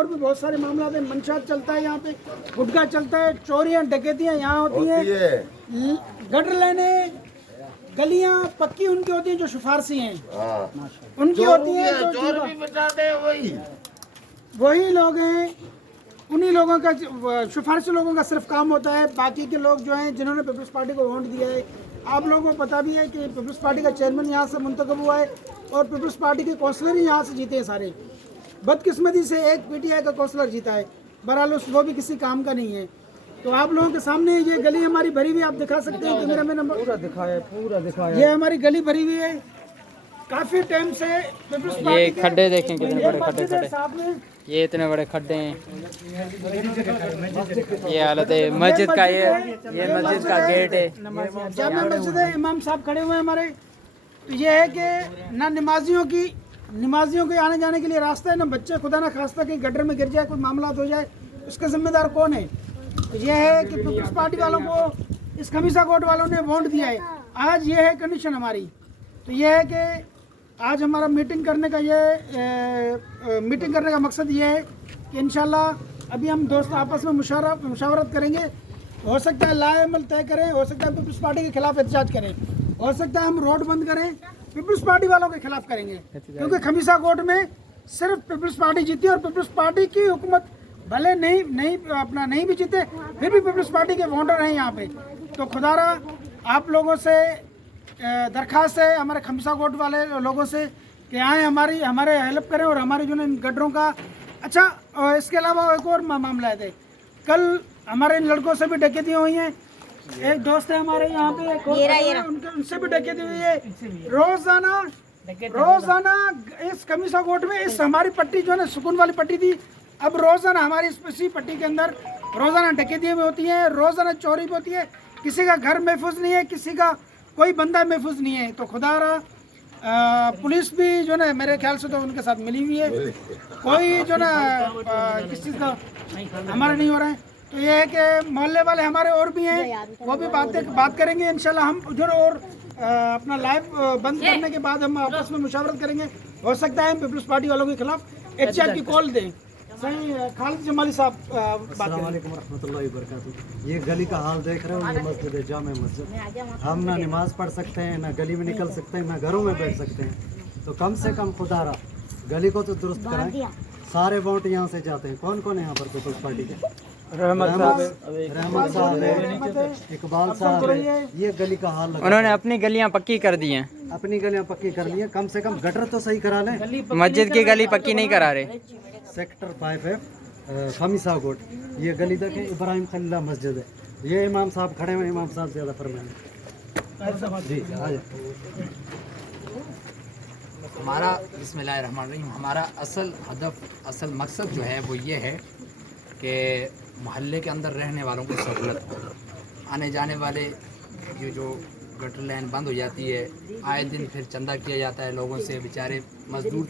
और भी बहुत सारे मामला है। मंशात चलता है यहाँ पे, गुटखा चलता है, चोरियाँ डकैतियाँ यहाँ होती हैं। गटर लेने गलियाँ पक्की उनकी होती हैं जो सिफारसी हैं, उनकी होती हैं। वही लोग हैं, उन्हीं लोगों का सिफारशी लोगों का सिर्फ काम होता है। बाकी के लोग जो हैं जिन्होंने पीपल्स पार्टी को वोट दिया है, आप लोगों को पता भी है कि पीपल्स पार्टी का चेयरमैन यहाँ से मुंतखब हुआ है और पीपल्स पार्टी के काउंसलर ही यहाँ से जीते हैं सारे। बदकिस्मती से एक पीटीआई का काउंसलर जीता है, बहरहाल वो भी किसी काम का नहीं है। तो आप लोगों के सामने ये गली हमारी भरी हुई आप दिखा सकते हैं, कैमरा में नंबर पूरा दिखाया। ये हमारी गली भरी हुई है काफी टाइम से। ये खड्डे देखें कितने बड़े खड्डे, ये इतने बड़े खड्डे हैं। ये हालत है मस्जिद का, ये मस्जिद का गेट है, जामा मस्जिद है। इमाम साहब खड़े हुए हैं हमारे। तो ये है कि ना नमाजियों के आने जाने के लिए रास्ता है, ना बच्चे खुदा ना खास्ता कि गटर में गिर जाए, कोई मामला हो जाए, उसका जिम्मेदार कौन है। तो ये है कि पीपल्स पार्टी वालों को, इस खमीसा कोट वालों ने वोट दिया है। आज ये है कंडीशन हमारी। तो ये है कि आज हमारा मीटिंग करने का मकसद ये है कि इंशाल्लाह अभी हम दोस्त आपस में मुशावरत करेंगे। हो सकता है लाए अमल तय करें, हो सकता है पीपल्स पार्टी के खिलाफ एहतजाज करें, हो सकता है हम रोड बंद करें, पीपल्स पार्टी वालों के खिलाफ करेंगे। क्योंकि खमीसा कोट में सिर्फ पीपल्स पार्टी जीती और पीपल्स पार्टी की हुकूमत भले नहीं भी जीते, फिर भी पीपल्स पार्टी के वोटर हैं यहाँ पे। तो खुदारा आप लोगों से दरख्वास्त है, हमारे खमीसा कोट वाले लोगों से कि आए हमारे हेल्प करें और हमारे जो इन गटरों का। अच्छा, इसके अलावा एक और मामला है। कल हमारे इन लड़कों से भी डकैती हुई है। एक दोस्त है हमारे यहाँ पे, उनसे भी डकैती हुई है। रोजाना इस खमीसा कोट में इस हमारी पट्टी जो है ना सुकून वाली पट्टी थी, अब रोजाना हमारी इसी पट्टी के अंदर रोजाना डकैतियाँ भी होती हैं, रोजाना चोरी भी होती है। किसी का घर महफूज नहीं है, किसी का कोई बंदा महफूज नहीं है। तो खुदारा पुलिस भी जो ना मेरे ख्याल से तो उनके साथ मिली हुई है, कोई जो ना किस चीज़ का हमारा नहीं हो रहा है। तो ये है कि मोहल्ले वाले हमारे और भी हैं, वो भी बात करेंगे इंशाल्लाह। हम उधर और अपना लाइव बंद करने के बाद हम आपस में मुशावरत करेंगे। हो सकता है हम पीपल्स पार्टी वालों के खिलाफ एहतियात की कॉल दें। सही खालिद जमाली साहब अस्सलाम वालेकुम रहमतुल्लाहि व बरकातुहू। ये गली का हाल देख रहे हो, ये मस्जिद है, जामे मस्जिद। हम ना नमाज पढ़ सकते हैं, ना गली में निकल सकते हैं, ना घरों में बैठ सकते हैं। तो कम से कम खुदारा गली को तो दुरुस्त कराएं। सारे वोट यहाँ से जाते हैं। कौन कौन है यहाँ पर पीपल्स पार्टी के? रहमत साहब है, इकबाल साहब है। ये गली का हाल उन्होंने अपनी गलियाँ पक्की कर दी हैं, अपनी गलियाँ पक्की कर ली है। कम से कम गटर तो सही करा लें। मस्जिद की गली पक्की नहीं करा रहे। सेक्टर 5 है खमीसा कोट। ये गली देखें, इब्राहिम खलीला मस्जिद है। ये इमाम साहब खड़े हुए, इमाम साहब ज़्यादा फरमाएं जी। हमारा बिस्मिल्लाहिर्रहमानिर्रहीम, हमारा असल हदफ, असल मकसद जो है वो ये है कि मोहल्ले के अंदर रहने वालों को सहूलत हो। आने जाने वाले ये जो गटर लाइन बंद हो जाती है, आए दिन फिर चंदा किया जाता है लोगों से, बेचारे मजदूर